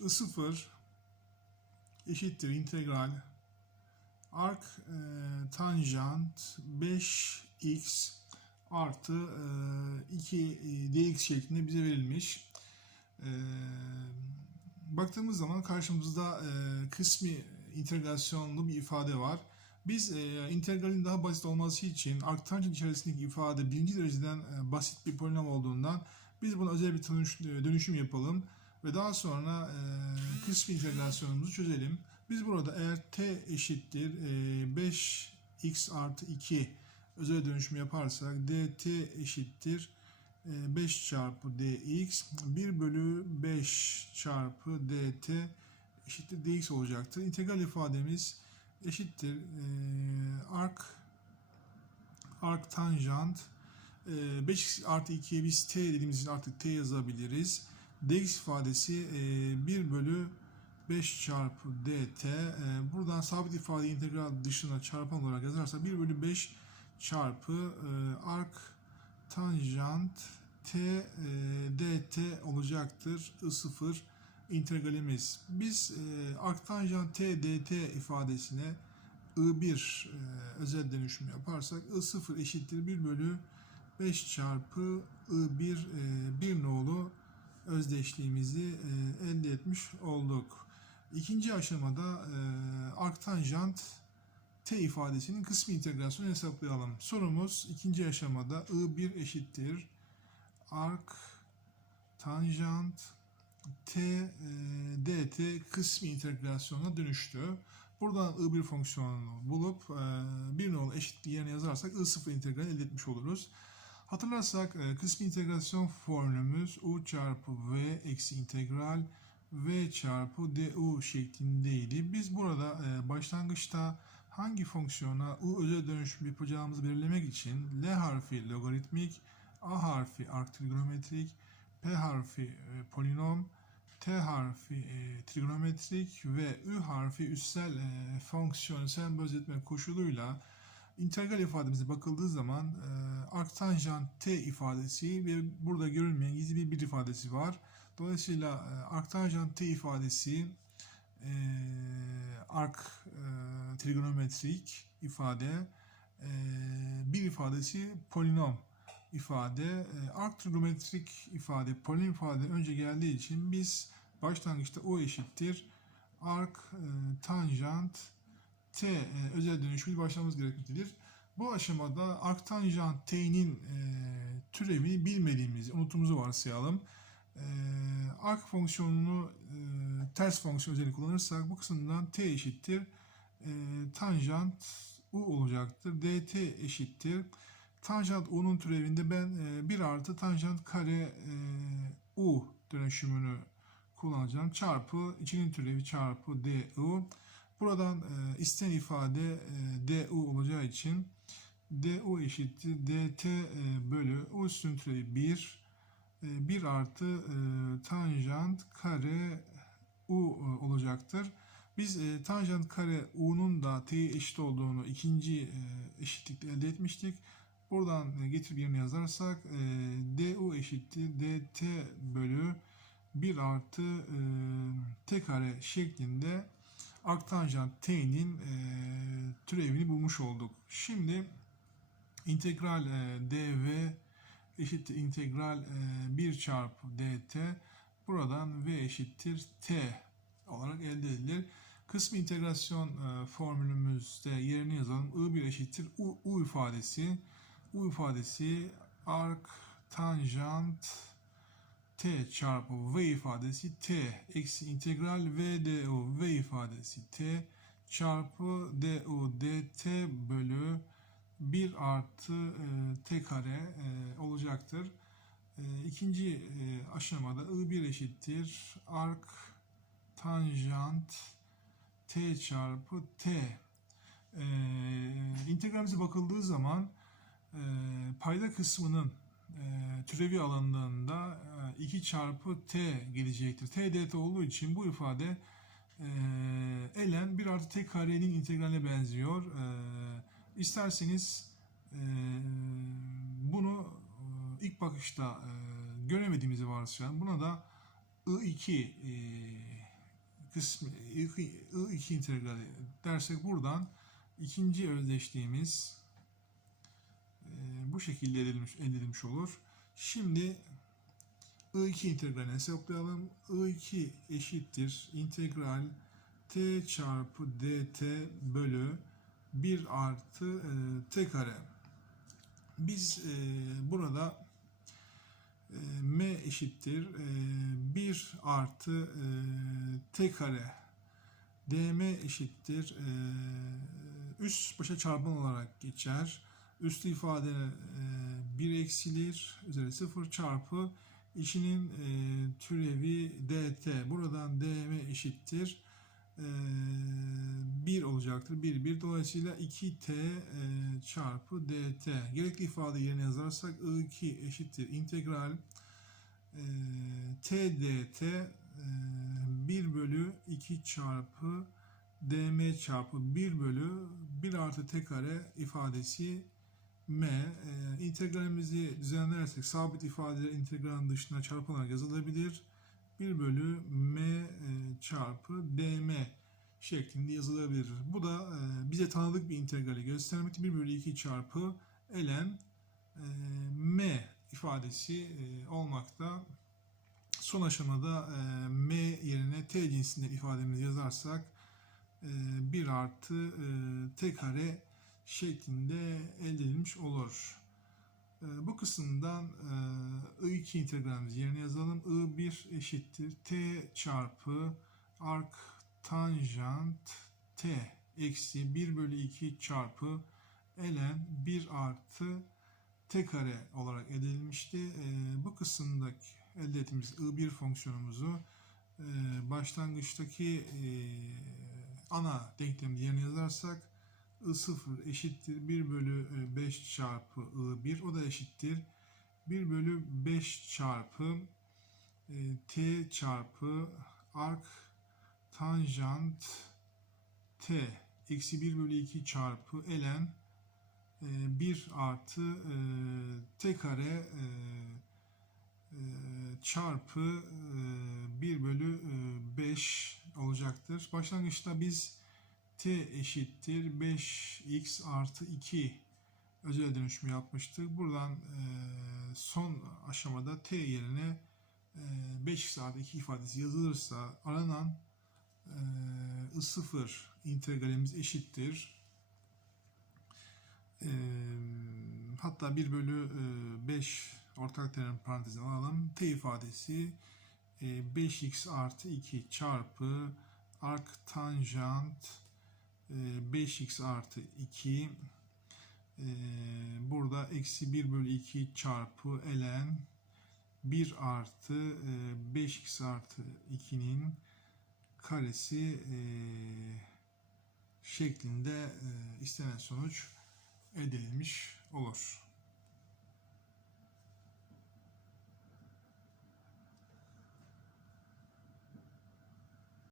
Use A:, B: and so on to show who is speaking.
A: I0 eşittir integral arc e, tanjant 5x artı e, 2 e, dx şeklinde bize verilmiş. E, baktığımız zaman karşımızda e, kısmi integrasyonlu bir ifade var. Biz e, integralin daha basit olması için arctanjant içerisindeki ifade birinci dereceden e, basit bir polinom olduğundan biz buna özel bir dönüş, dönüşüm yapalım ve daha sonra e, kısmi integrasyonumuzu çözelim. Biz burada eğer t eşittir e, 5x artı 2 özel dönüşüm yaparsak dt eşittir e, 5 çarpı dx 1 bölü 5 çarpı dt eşittir dx olacaktır. İntegral ifademiz eşittir e, arc arc tanjant e, 5x artı 2'ye biz t dediğimiz için artık t yazabiliriz. Dx ifadesi e, 1 bölü 5 çarpı dt e, buradan sabit ifade integral dışına çarpan olarak yazarsa 1 bölü 5 çarpı e, tanjant t e, dt olacaktır. I0 integralimiz. Biz e, arctanjant t dt ifadesine I1 e, özel dönüşüm yaparsak I0 eşittir 1 bölü 5 çarpı I1 e, bir nolu özdeşliğimizi e, elde etmiş olduk. İkinci aşamada e, arctanjant t ifadesinin kısmi integrasyonu hesaplayalım. Sorumuz ikinci aşamada I1 eşittir arc tanjant t e, dt kısmi integrasyona dönüştü. Buradan I1 fonksiyonunu bulup bir nolu eşitliği yerine yazarsak I0 integral elde etmiş oluruz. Hatırlarsak e, kısmi integrasyon formülümüz u çarpı v eksi integral v çarpı du şeklindeydi. Biz burada e, başlangıçta hangi fonksiyona u özel dönüşüm yapacağımızı belirlemek için L harfi logaritmik, A harfi arc P harfi e, polinom, T harfi trigonometrik ve Ü harfi üssel fonksiyonu sembolize etme koşuluyla integral ifademize bakıldığı zaman e, arctanjant t ifadesi ve burada görülmeyen gizli bir bir ifadesi var. Dolayısıyla e, arctanjant t ifadesi e, arc e, trigonometrik ifade e, bir ifadesi polinom ifade. E, arc trigonometrik ifade polinom ifade önce geldiği için biz başlangıçta o eşittir arc e, tanjant t e, özel dönüşümü başlamamız gerekmektedir. Bu aşamada arctanjant t'nin e, türevini bilmediğimizi, unuttuğumuzu varsayalım. E, arc fonksiyonunu e, ters fonksiyon özelliği kullanırsak bu kısımdan t eşittir e, tanjant u olacaktır. dt eşittir. Tanjant u'nun türevinde ben e, 1 artı tanjant kare e, u dönüşümünü kullanacağım. Çarpı içinin türevi çarpı du. Buradan e, istenen ifade e, du olacağı için du eşittir dt e, bölü u üstün türevi 1 e, 1 artı e, tanjant kare u e, olacaktır. Biz e, tanjant kare u'nun da t'ye eşit olduğunu ikinci e, eşitlikte elde etmiştik. Buradan e, getirip yerine yazarsak e, du eşittir dt bölü 1 artı e, t kare şeklinde arctanjant t'nin e, türevini bulmuş olduk. Şimdi integral e, dv eşittir integral e, 1 çarpı dt buradan v eşittir t olarak elde edilir. Kısmi integrasyon e, formülümüzde yerini yazalım. I1 eşittir u, u ifadesi. U ifadesi arc tanjant t çarpı v ifadesi t eksi integral v du v ifadesi t çarpı du dt bölü 1 artı e, t kare e, olacaktır. E, ikinci e, aşamada I1 eşittir arc tanjant t çarpı t. E, integralimize bakıldığı zaman e, payda kısmının türevi alanında e, 2 çarpı t gelecektir. t dt olduğu için bu ifade e, elen 1 artı t karenin integraline benziyor. E, isterseniz e, bunu e, ilk bakışta e, göremediğimizi varsayalım. Buna da I2 e, kısmı I2 integrali dersek buradan ikinci özdeşliğimiz e, bu şekilde edilmiş, edilmiş olur. Şimdi I2 integralini hesaplayalım. I2 eşittir integral t çarpı dt bölü 1 artı e, t kare. Biz e, burada e, m eşittir e, 1 artı e, t kare dm eşittir e, üst başa çarpan olarak geçer. Üstü ifade e, 1 eksilir üzeri 0 çarpı içinin e, türevi dt. Buradan dm eşittir e, 1 olacaktır. 1 1 dolayısıyla 2t e, çarpı dt. Gerekli ifade yerine yazarsak i2 eşittir integral e, t dt e, 1 bölü 2 çarpı dm çarpı 1 bölü 1 artı t kare ifadesi m. E, integralimizi düzenlersek sabit ifadeler integralin dışına çarpılarak yazılabilir. 1 bölü m e, çarpı dm şeklinde yazılabilir. Bu da e, bize tanıdık bir integrali göstermekte. 1 bölü 2 çarpı ln e, m ifadesi e, olmakta. Son aşamada e, m yerine t cinsinden ifademizi yazarsak e, 1 artı e, t kare şeklinde elde edilmiş olur. E, bu kısımdan e, I2 integralimizi yerine yazalım. I1 eşittir t çarpı arc tanjant t eksi 1 bölü 2 çarpı ln 1 artı t kare olarak elde edilmişti. E, bu kısımdaki elde ettiğimiz I1 fonksiyonumuzu e, başlangıçtaki e, ana denklemi yerine yazarsak I0 eşittir 1 bölü 5 çarpı I1 o da eşittir 1 bölü 5 çarpı e, t çarpı arc tanjant t eksi 1 bölü 2 çarpı ln e, 1 artı e, t kare e, e, çarpı e, 1 bölü e, 5 olacaktır. Başlangıçta biz t eşittir 5x artı 2 özel dönüşümü yapmıştık. Buradan e, son aşamada t yerine e, 5x artı 2 ifadesi yazılırsa aranan e, I0 integralimiz eşittir. E, hatta 1 bölü e, 5 ortak terim parantezine alalım. T ifadesi e, 5x artı 2 çarpı arc tanjant 5x artı 2 burada eksi 1 bölü 2 çarpı ln 1 artı 5x artı 2'nin karesi şeklinde istenen sonuç elde edilmiş olur.